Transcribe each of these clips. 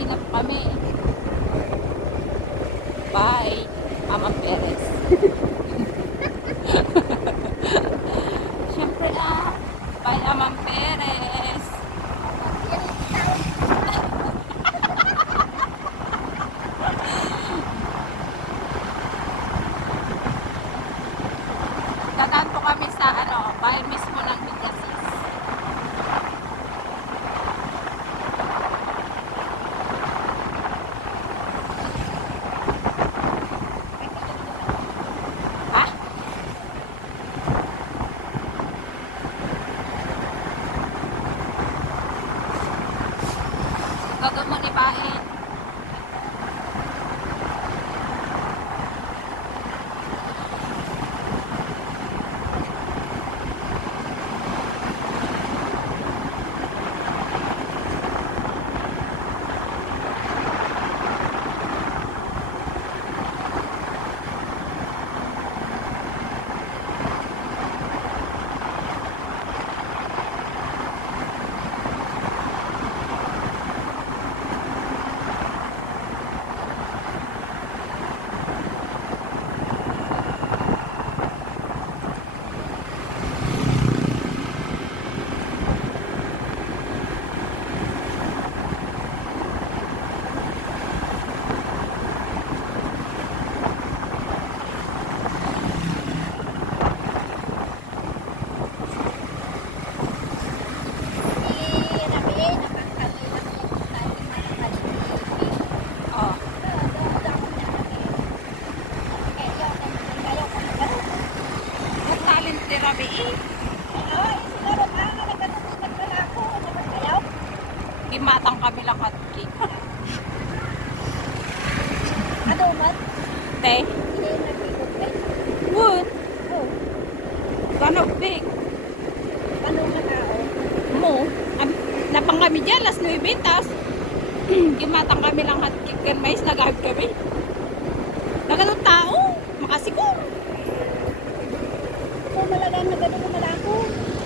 Uwi na po kami. Bye, Mama Perez. Siyempre bye, Mama Perez. Dadaan po kami sa bahay mismo ng Villasis. Ha? Todo mo ibahin. Gimatang kami lang at cake. Ano man? Te, Hindi nag-i-open. wood. Oh, Gano big. ano na tao? Mo. Napang kami dyan, las 9 tas. Gimatang kami lang at cake. Kan mais nagahag kami. Naganong tao. Makasigong. Kung malagang na gano'n na malako.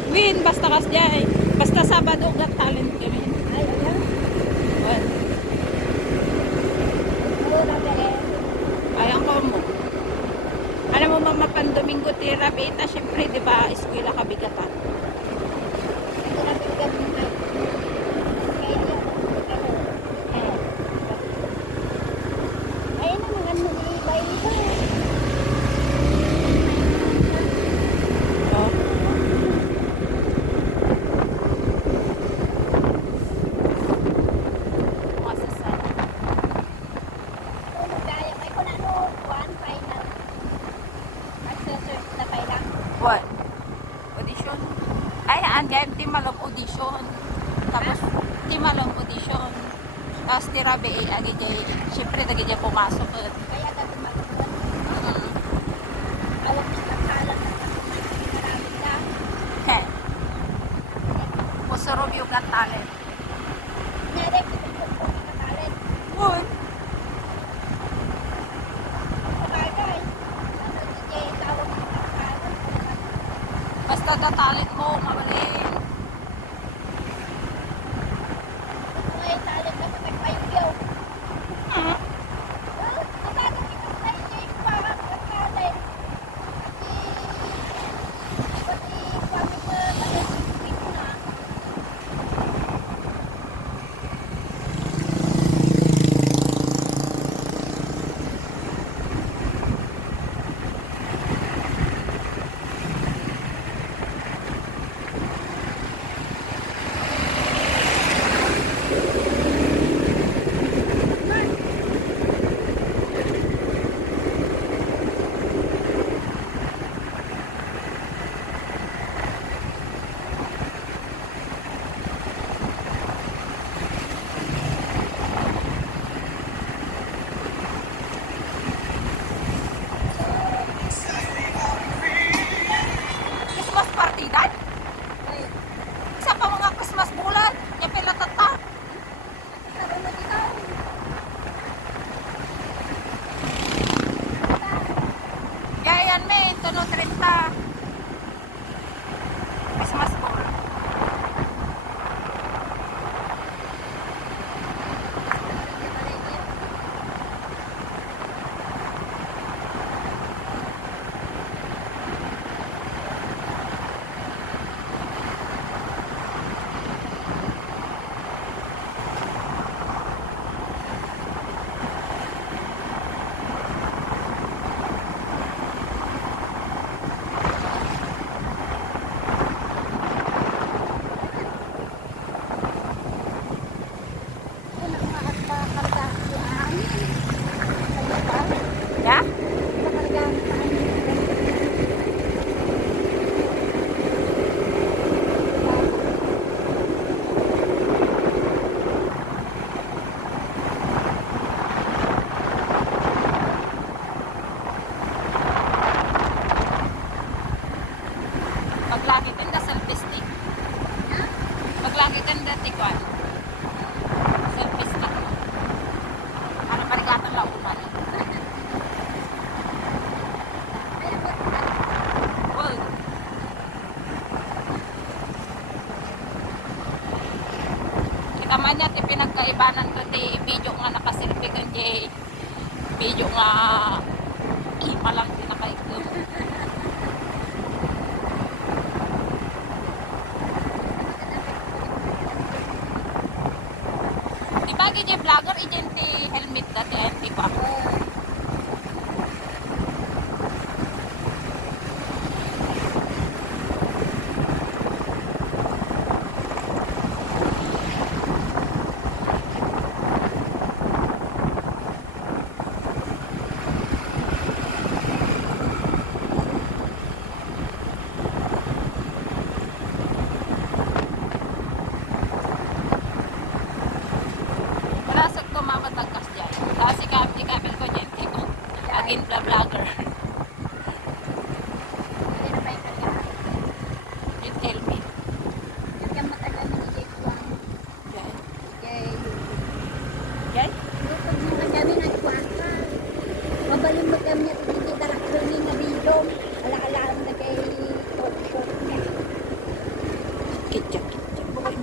Win, basta kas dyan. Basta Sabado, got talent kami. Ay, ayan. Well, Oo, rabi eh. ayan ko mo. Alam mo mama, Domingo therapy, ita syempre, di ba, eskwela kabigatan. Ito na bigyan mo na. Kaya yan. Ayun na mga nilibay iba. Oh. Masasal. Kung magkaya, may kung ano, one final. Mag-search na tayo lang. What? Audition? Ay, ang timalong audition. Tapos, timalong audition. Tapos, tirabi, syempre, naging niya pumasok. Kaya dati matutunan. Awak sa kasalan na marami ka. Okay. Pusurog yung got talent. Nyari, kita ko nakatalit. What? Sabagay. Ano si Jay, tawag mo nakatalit. Basta got talent mo, mamaling. Ito ay talent na sa nagpaigyaw. Hmm. Well, nakano kita sa Jay pa, nagtalit. Pati kami pa nag-speak na. Paglagi ka dati ko, selfies ka. Para parigatan lang uman. Well, kita man niya, pinagkaibanan ko di video nga nakasilpi kan di video nga ima lang din nakaigdo. Di ba di vlogger, ijenti helmet dati, di ba? Rasag ko mamatagkas dyan. Kasi kami ko dyan, di ko. Agin vlogger. Hindi na pa yung kanya. Yung helmet. Yung matagal na ni Juan. Yan. Kay Yan? YouTube mo ka kami nagkwaka. Mabalong mo kami niya hindi taraktunin na video. Ala-alaan na kay talk show niya. Kitcha. Okay.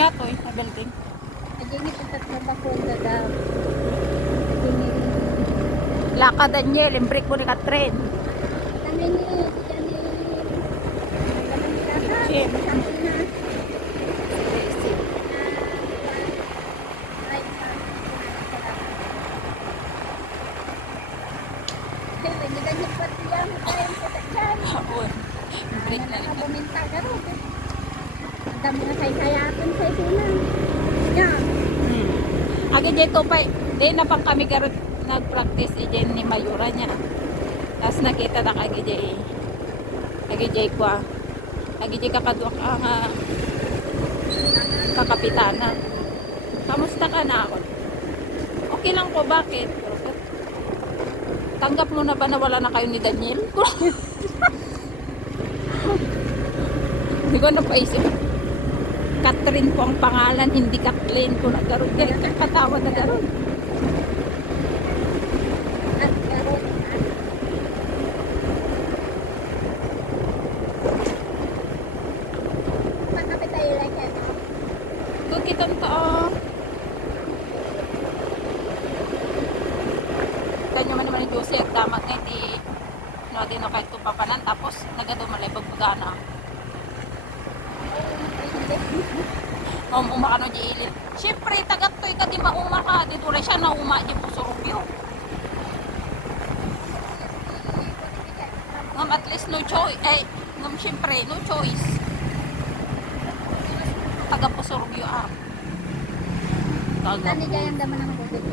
Nga to eh, na building. Ajingi pitat na ba ko daw. Ajingi. Laka Daniel, yung break mo ni Katrin. Kami ni diyan ni Kim. Yung break na lang. Buminta ka rin. Ang dami na say-sayatin sa isunan. Yan. Agad dyan to pa, di na pang kami karot nag-practice dyan ni Mayura niya. Tapos nakita na kagad dyan. Agad dyan ko ah. Agad dyan kakadwak ang kakapitana. Kamusta ka na ako? Okay lang po, bakit? Tanggap mo na ba na wala na kayo ni Daniel? Hindi ko napaisip. Catherine po ang pangalan, hindi Kathleen ko nagkaroon. Kaya kakatawa na garoon. At karoon. Makapit tayo lang yan. Kung kitang to, kanyo man naman ni Josie, agdamat na iti, no, di na kahit tupapanan, tapos nagadumalay bagbagana. Uma ka no di ilin. Siyempre, tagat to ka di mauma ka. Dito rin siya nauma di pusurupyo. Ngam at least no choice. Eh, ngam siyempre, no choice. Taga pusurupyo ah. Taga Tani kayang daman ng bukid.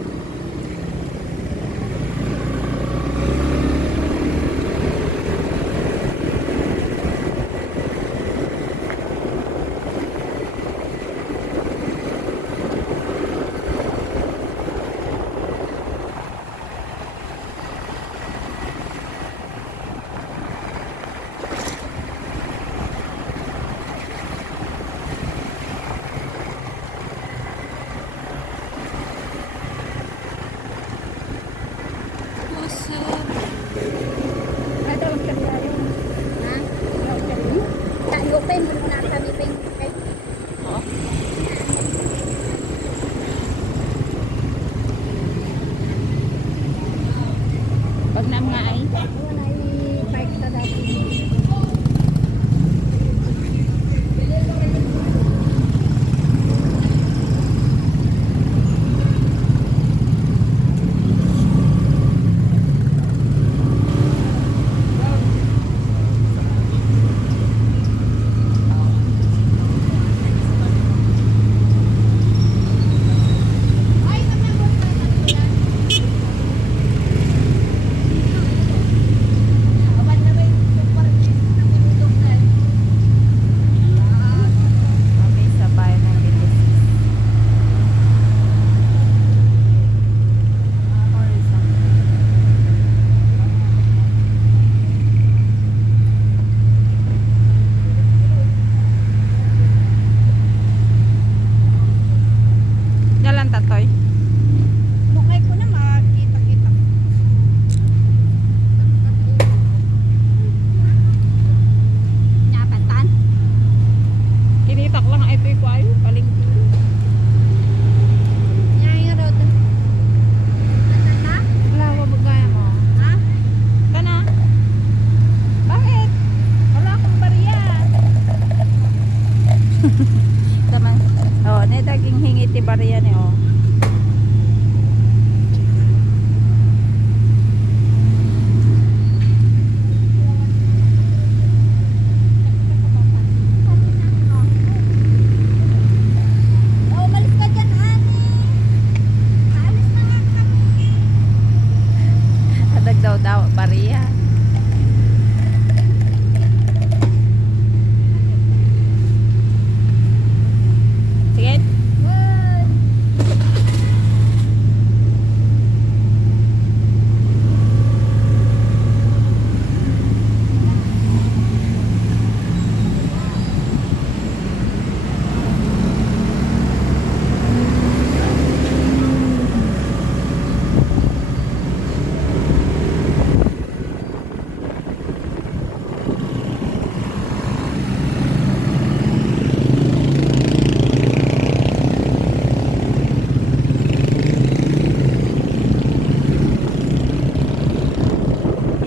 Pag na mga ay. Wala yung park sa dati. bariya ni oh. Oh, umalis ka dyan, Ani. Alis na nga kami. Adag daw bariya. Sige. Good.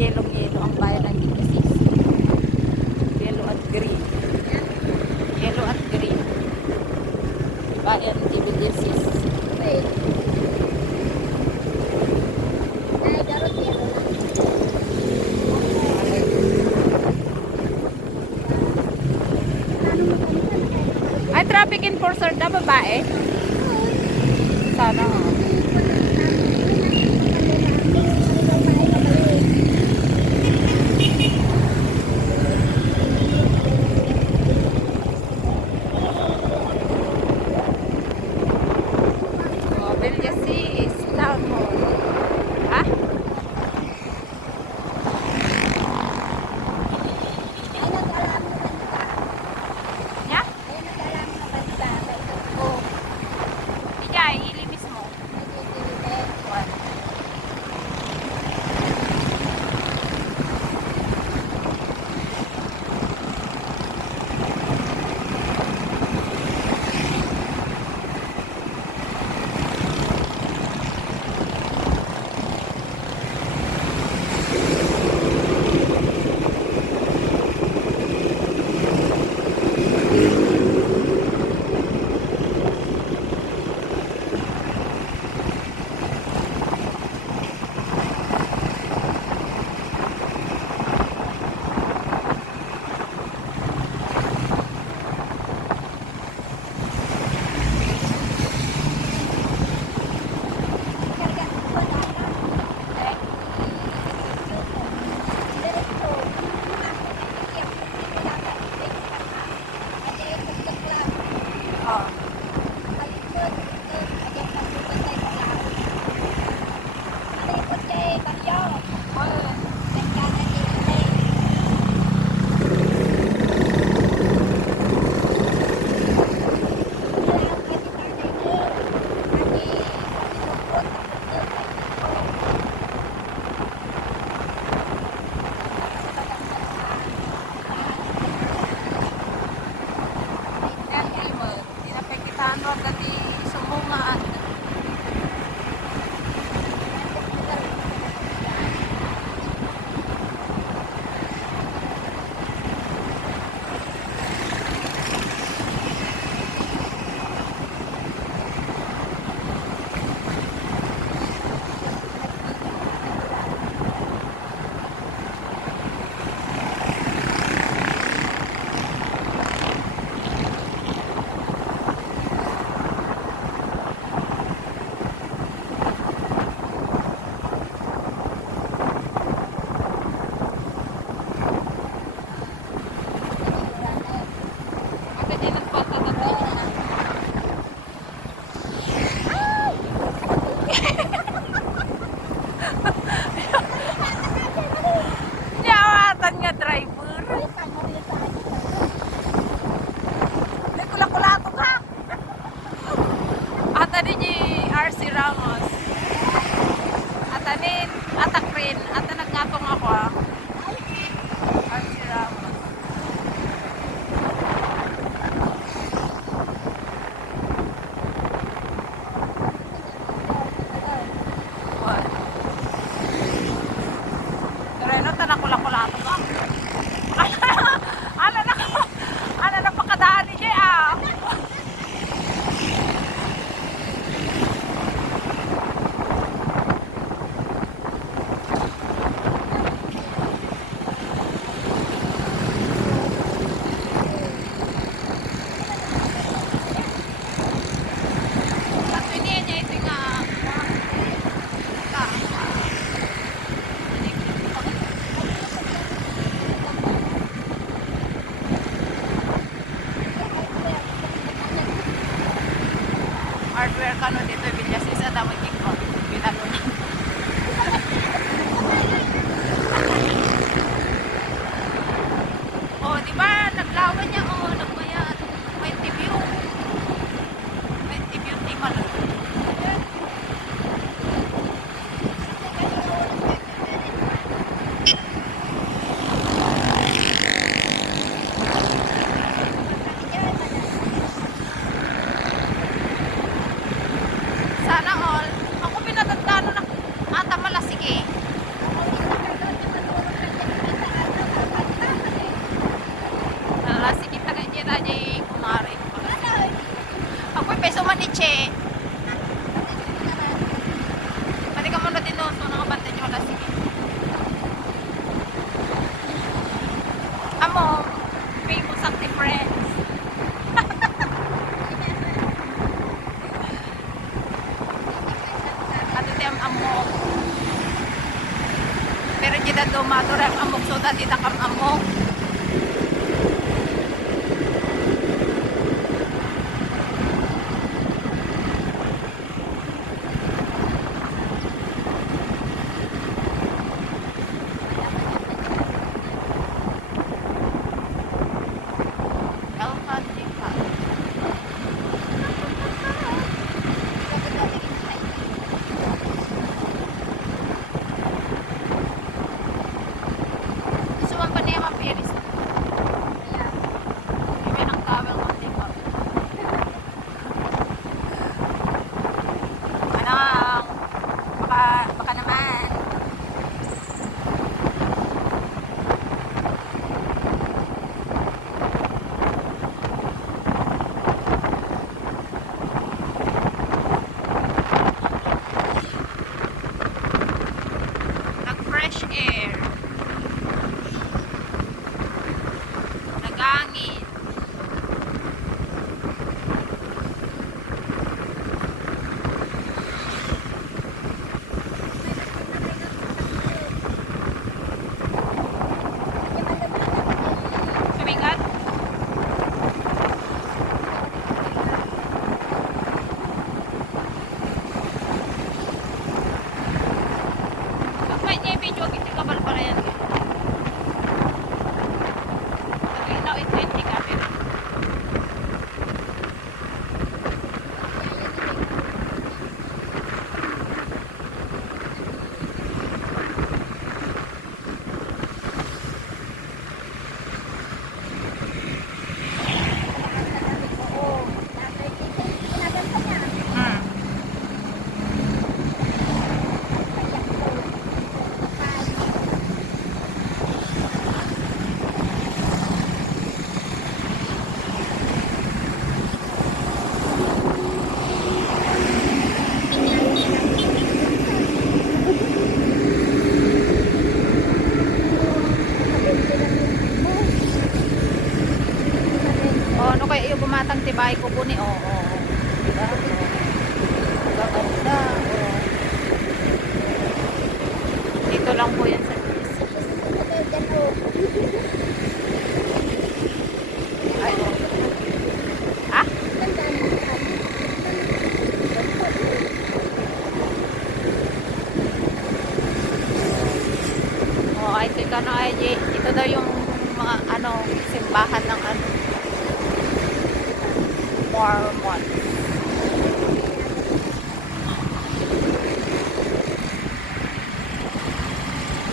Yellow ang bayan ng Genesis. Yellow at green. Yellow at green. Bayan ng Genesis. Wait. Ay, darot yelo na. Paano mo kami sa nakay? Ay, traffic enforcer na babae. Sana. Oh. Oh, Villasis Town Hall. Ha? Ay, nag-alam mo Nya? Ay, nag-alam mo ba sa Oh. magkano dito, Villas, isa damo tingko. Binago na. Oh, di ba? Naglawan niya, oh, nagbayad. 20 view. 20 view, di malo. Sana all. Ako pinatandaan na ata malasig eh. Malasig kita kay Jera Jay kumari. Ako peso maniche. Pati ka muna din doon. So nakabantay niyo malasig eh. Amo, famous ang difference. At ito ang amok. Pero kita dumadura ang amok so dati takam amok. Suwan pa niya mapiris. Iba ng kabel ng tingkap. Manang, baka naman. Nag-fresh air. Nagangin. Sumigat? Kapag niya video, kita kapal pala yan. Now it's 20 camera. Oh, ano kaya yung bumatang tibay ko po ni diba? Gaganda. Dito lang po yan sa ay, ah? Oh, ay ito ano ay ito daw yung mga ano simbahan ng ano Mormon.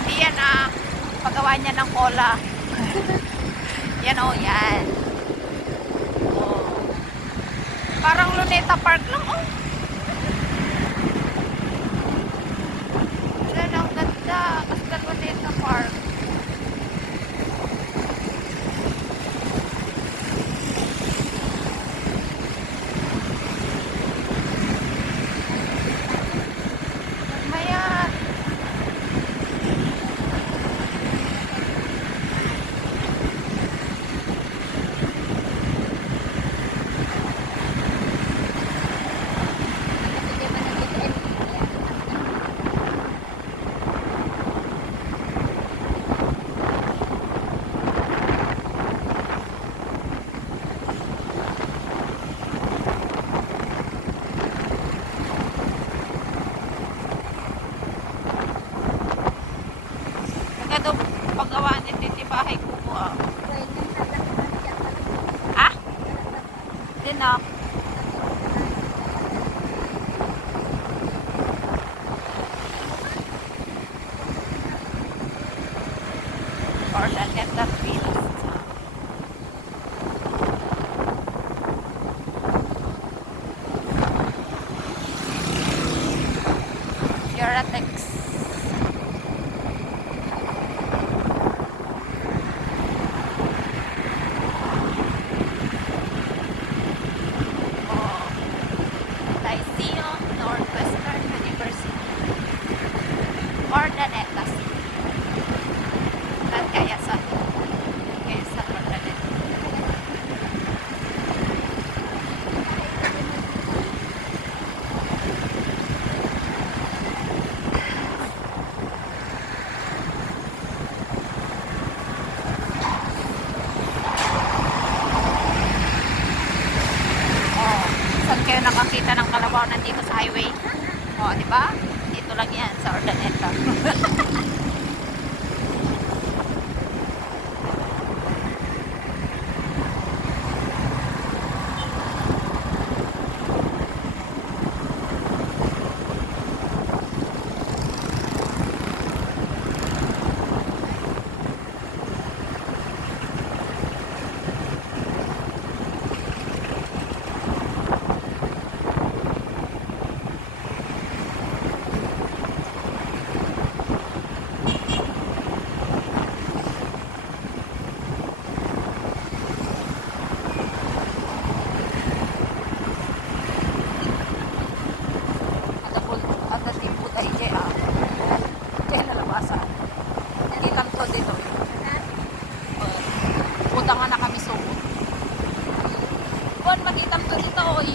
Yan paggawa niya ng cola. Yan oh, yan. Oh. Parang Luneta Park lang oh. Yan ang ganda. Basta Luneta Park. Mayan. na. Or the net that feels. Eurotex. Oh, Lyceum Northwestern University. Ordanetas. At kaya sa Ordanetas. Oh, saan kayo nakakita ng kalabaw nandito sa highway? Oh, di ba? Dito lang yan sa Ordaneta. Ada timput ay jay ah. Jay lalabasan. Kita ko dito eh. Puta nga na kami sugod. Buwan makitam to dito oy.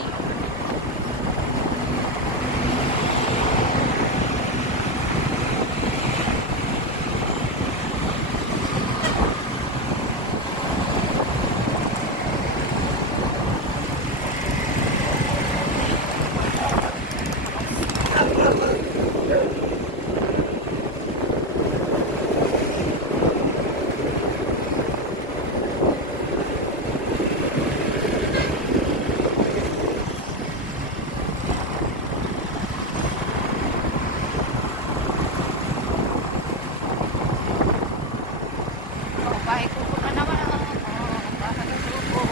Oh, bahay kuko na naman ah. Oh, bahay kuko.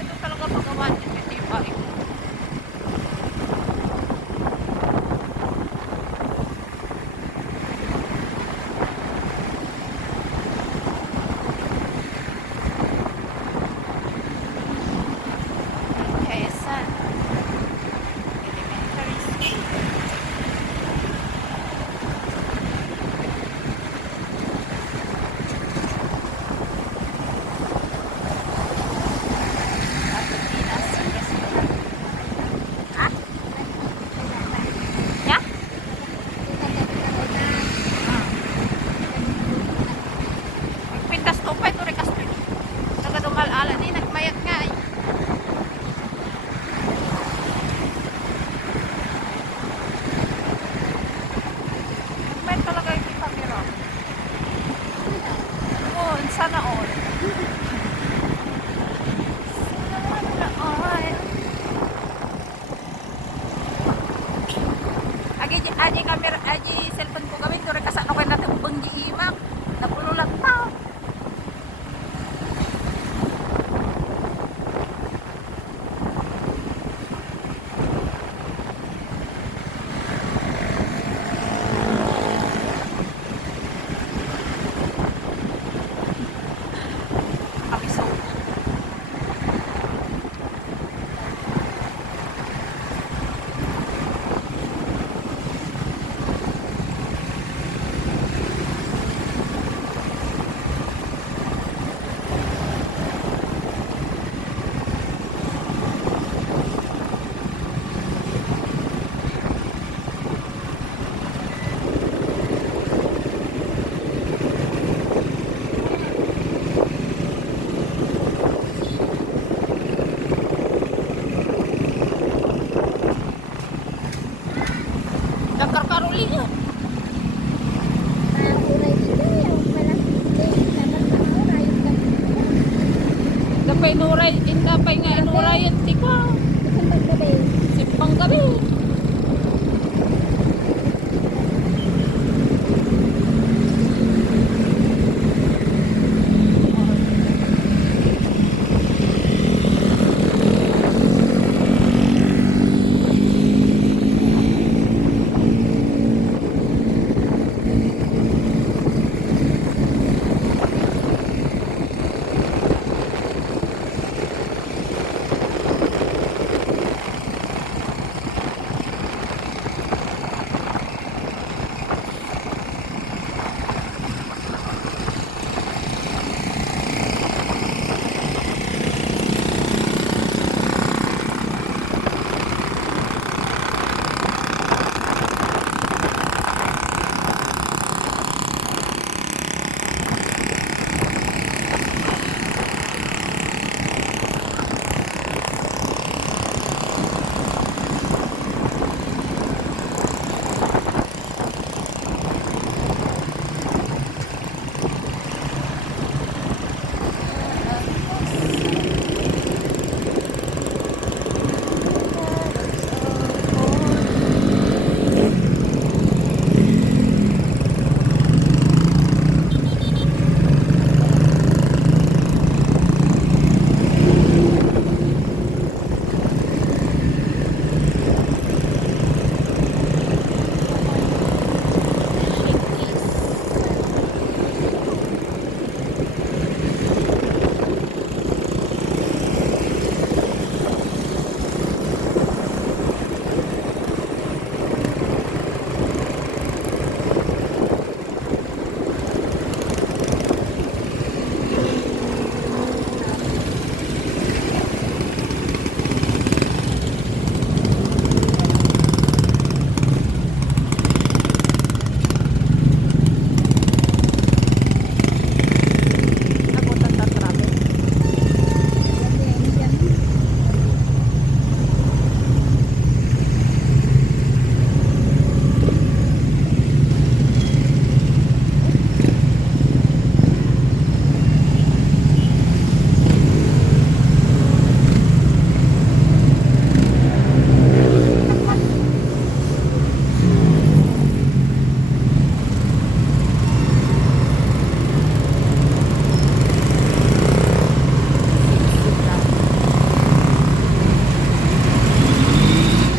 Ito talaga pagawa niya. Ito yung bahay kuko. Quezon Elementary School. Pilipinas Restaurant. Ah? Ya? Pintas to pa ito rin kasi. Nagadumal ala di nagmayat nga ay. Nagmayat talaga yung camera. Oh, sana all. Sana all. Aji camera, aji cellphone ko gawin. Kaya kasano kayo natin ubang giimak. Napululat pa. Kami so. pa inuray, inda pa nga inuray yun, di ko. Isang paggabi. Simpang gabi. Abutan ta travel.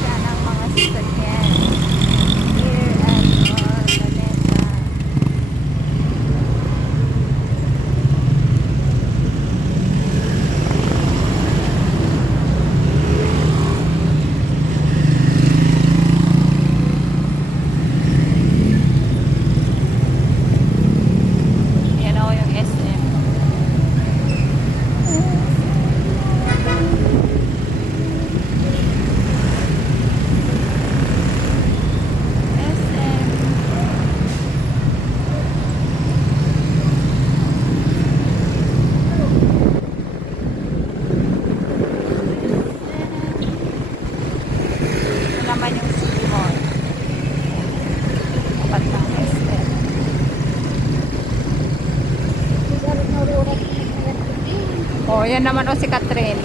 Yan ang mga sasakyan. Here at Ordaneta. Yan ako yung SM. SM. Ito naman yung City Mall. Tapat ng SM. Oh, yan naman si Catherine.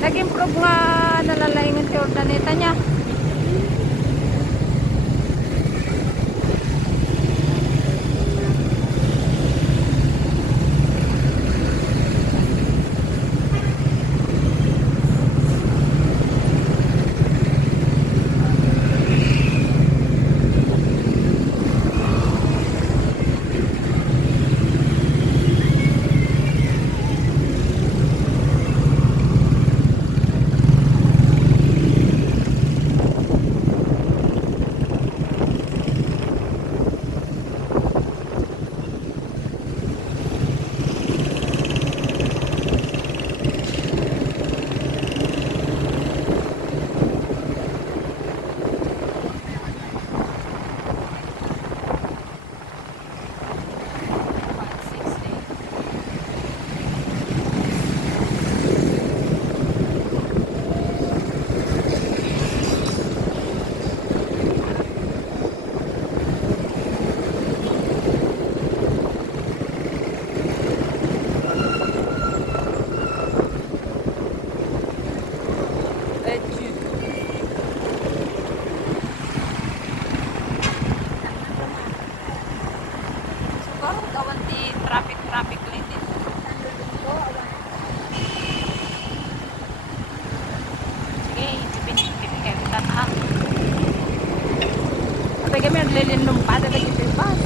Nag-improve nga nalalaingan si Ordaneta niya. Ay kami naglilinom pa, tatagin pa yung bus.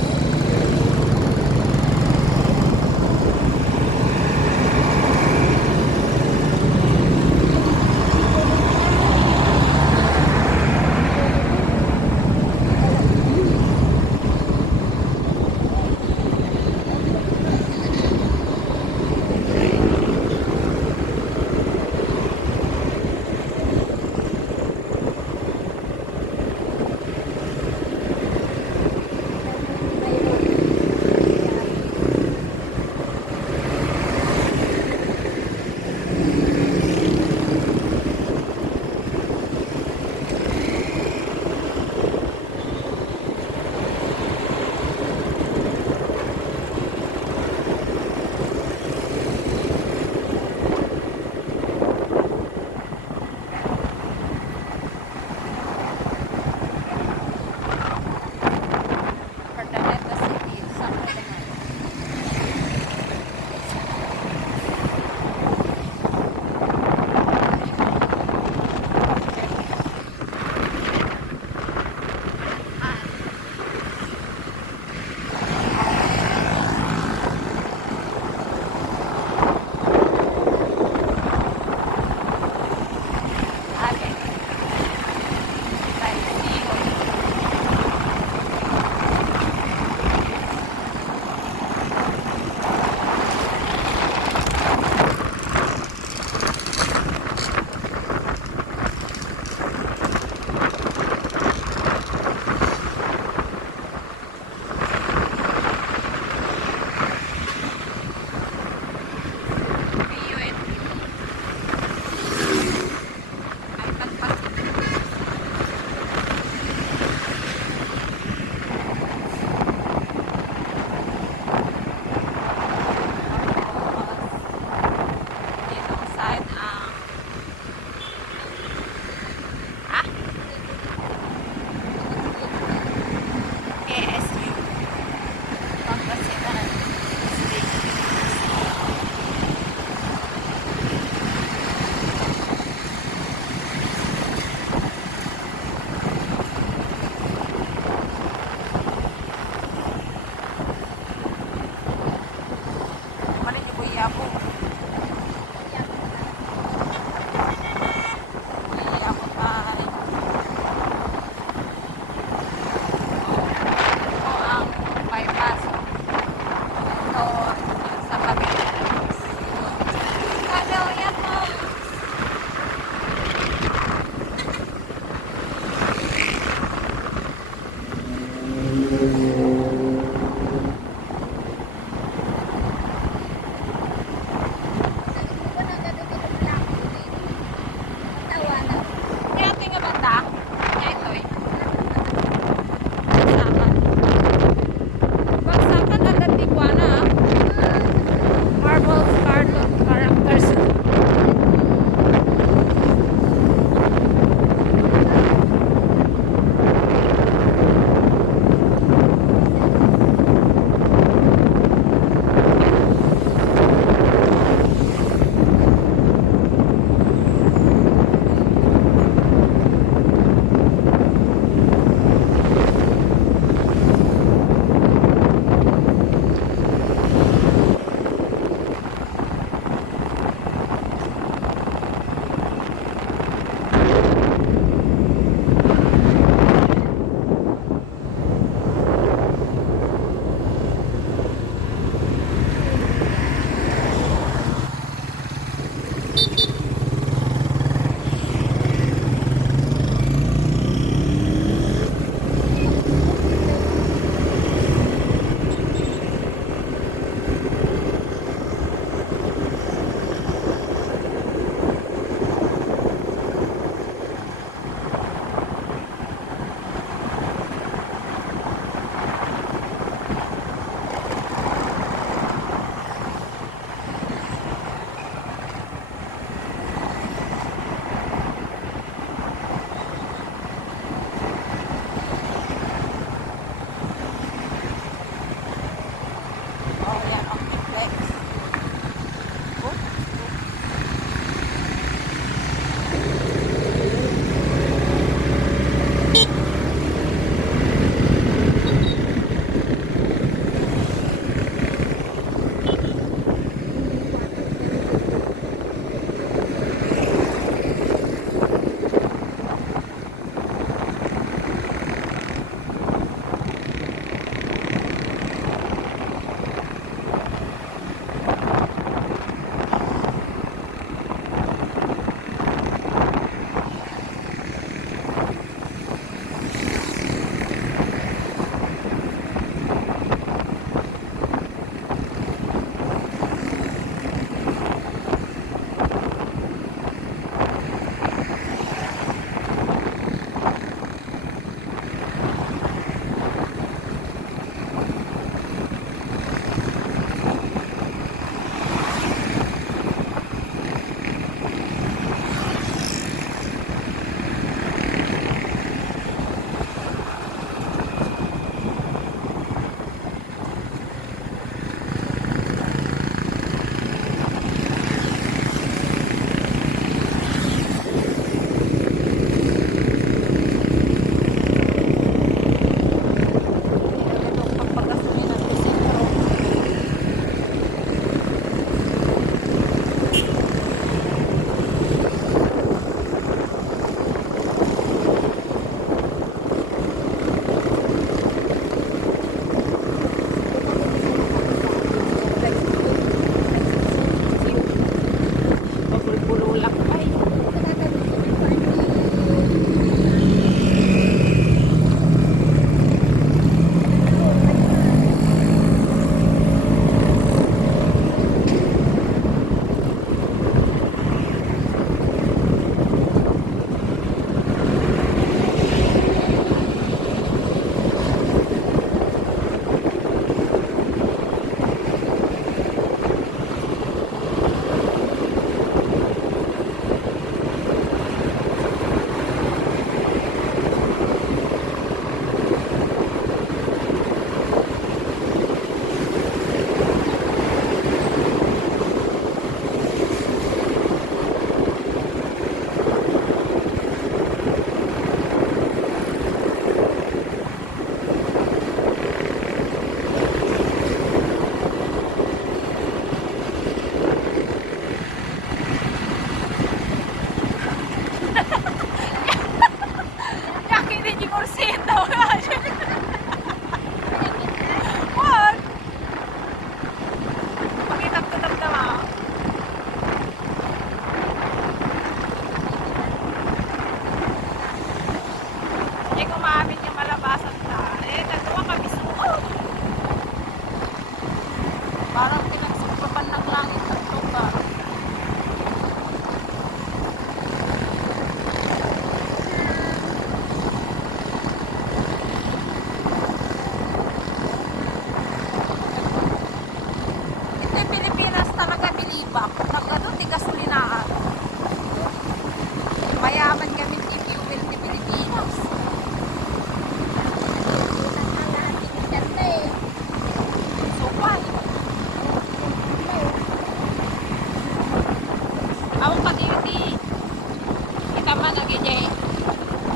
lang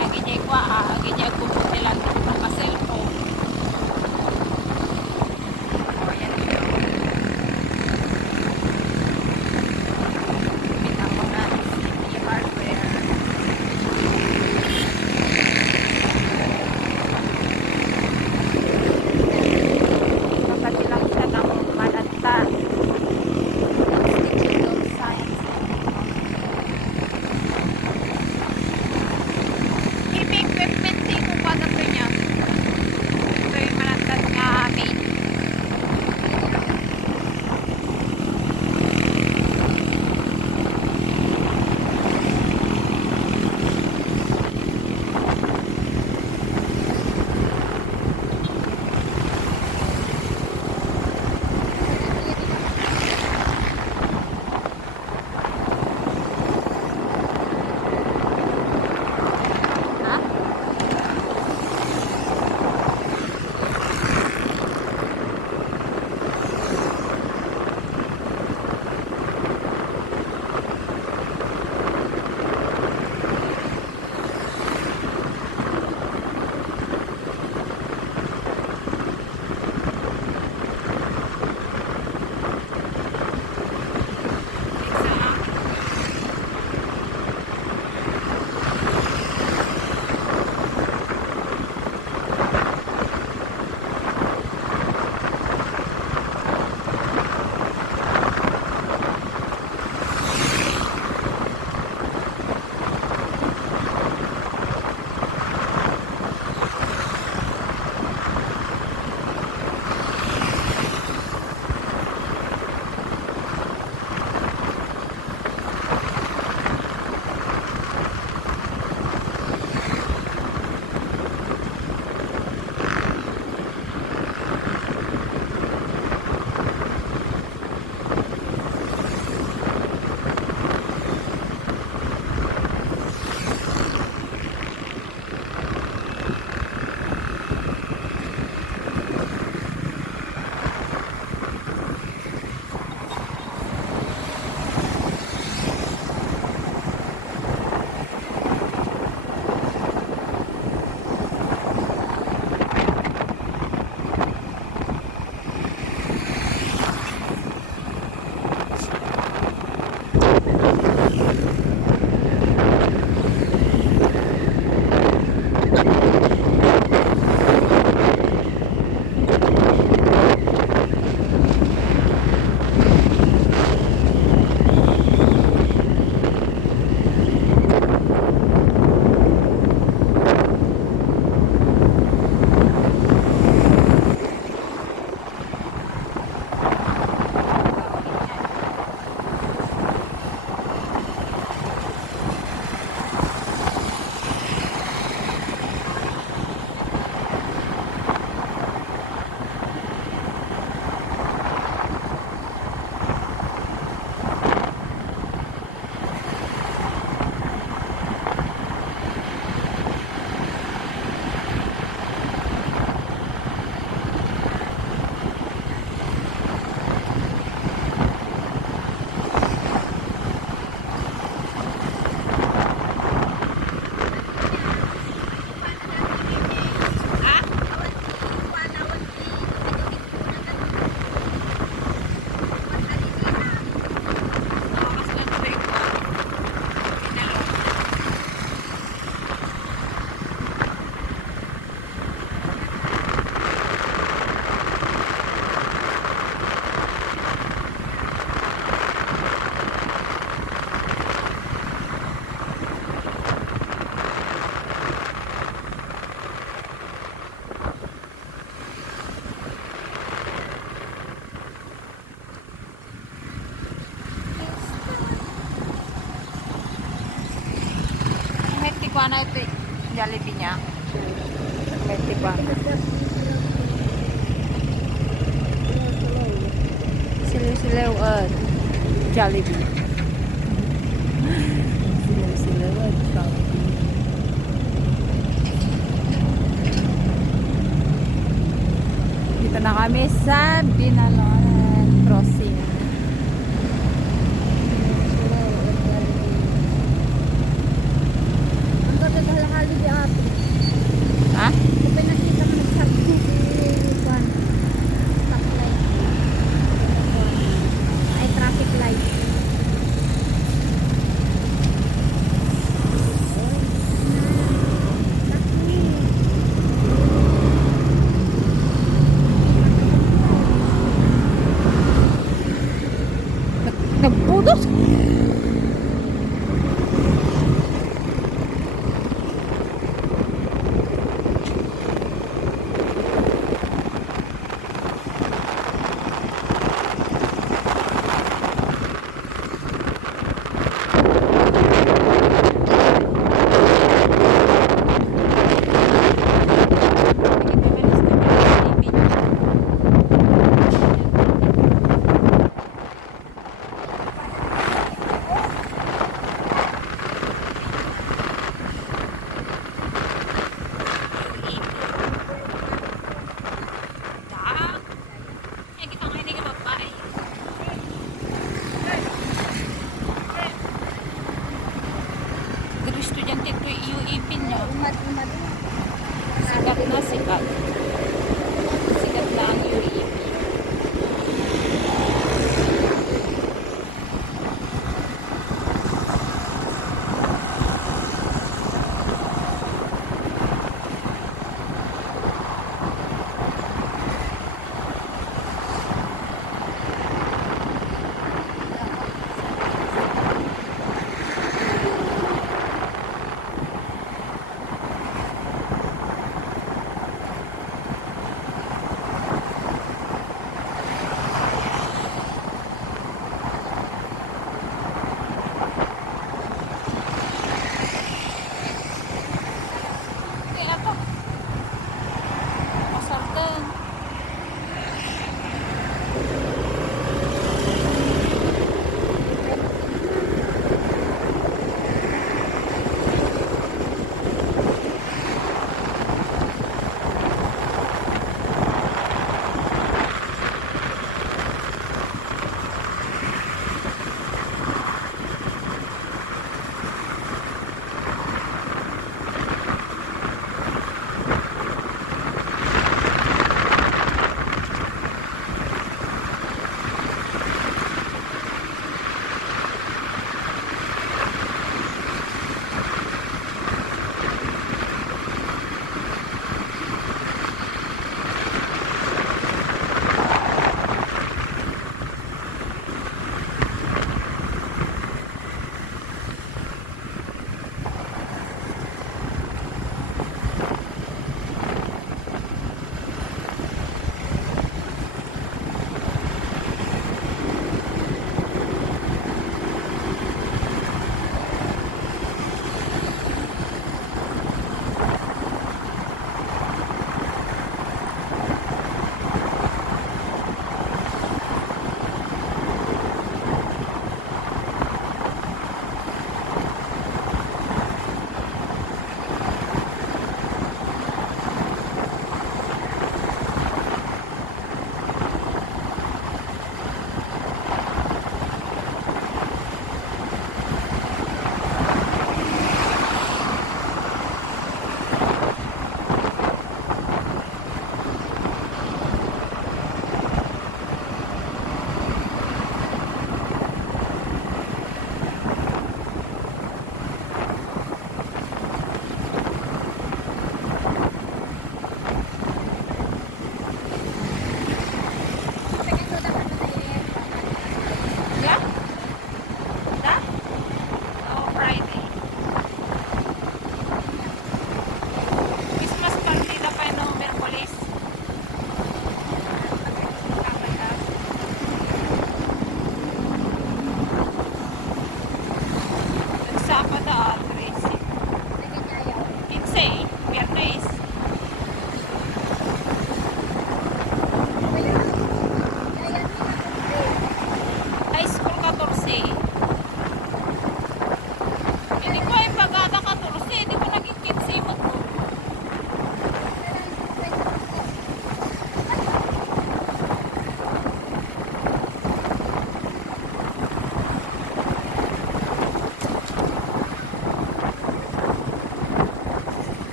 agijay kwa agijay kumuti lang ng cellphone. O yan siya. Bitaw ko na CP hardware. Kapati lang siya ng mananta. Institute of Science and Technology. Heavy equipment din ko pa na niya. Ito yung manantad nga main. Ha? Kuha na ito Jollibee niya. May tipa. Silaw-silaw at Jollibee. Silaw-silaw at Jollibee. Dito na kami sa Binalonan Crossing. ito UAP nyo. Umad-umad. Sikat na sikat. Sikat na ang UAP.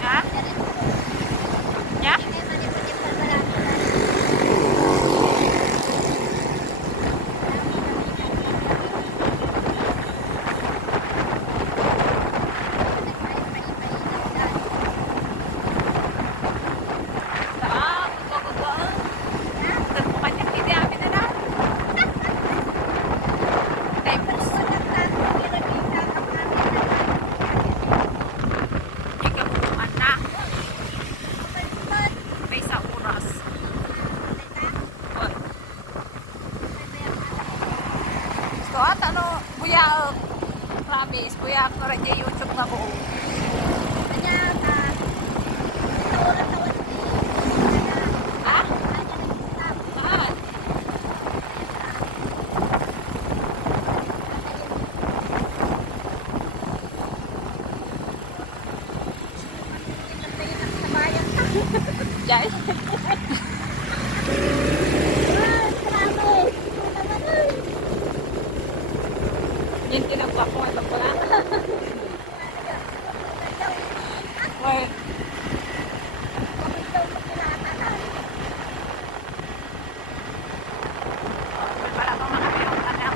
Ha? Ya? Saan? Gagawaan? Terbuka niya, hindi amin na lang. Tapos, ikabuhan na. May sa oras. Gusto at ano, buya, promise, buya ko rin yung YouTube na buo. Ha? Saan? Diyan? Yung tinagwa ko ito pala. Well, wala pa makami yung anak.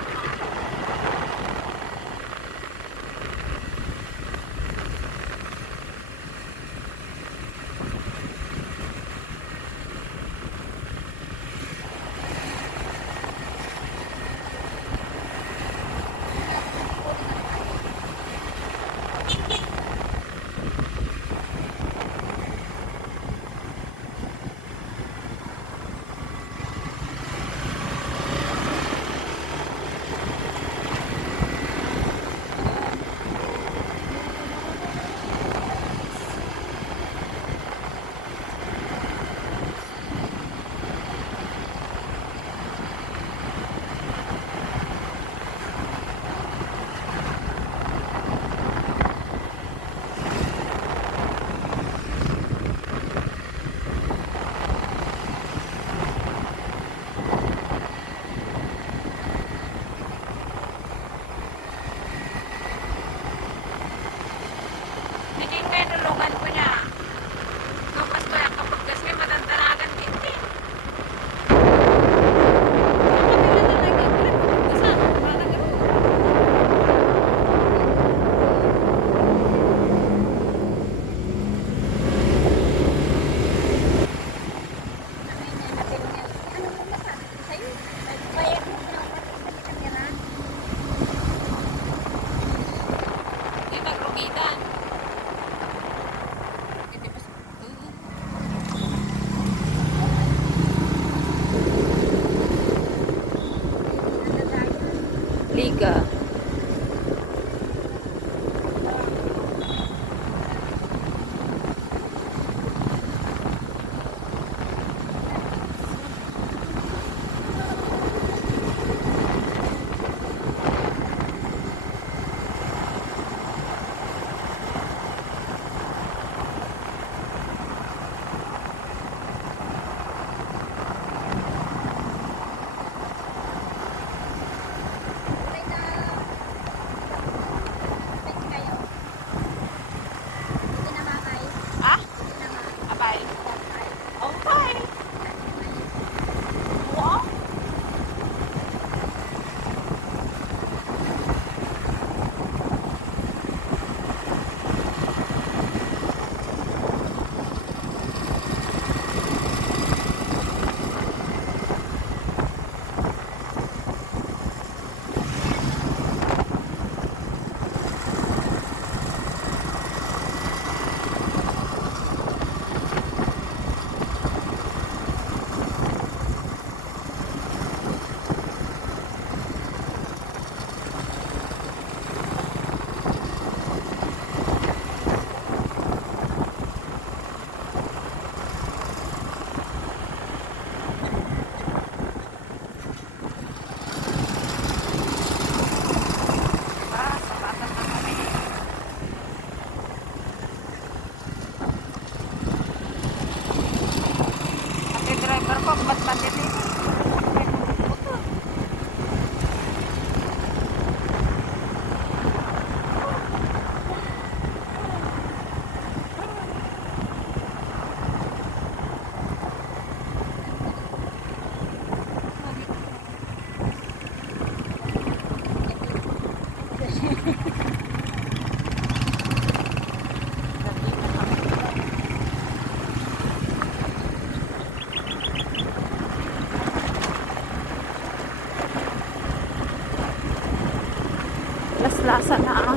Plaza na.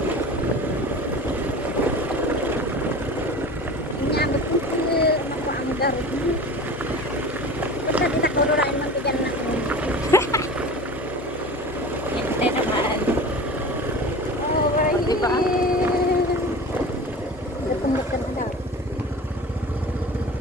Inyabot ko ang garoon.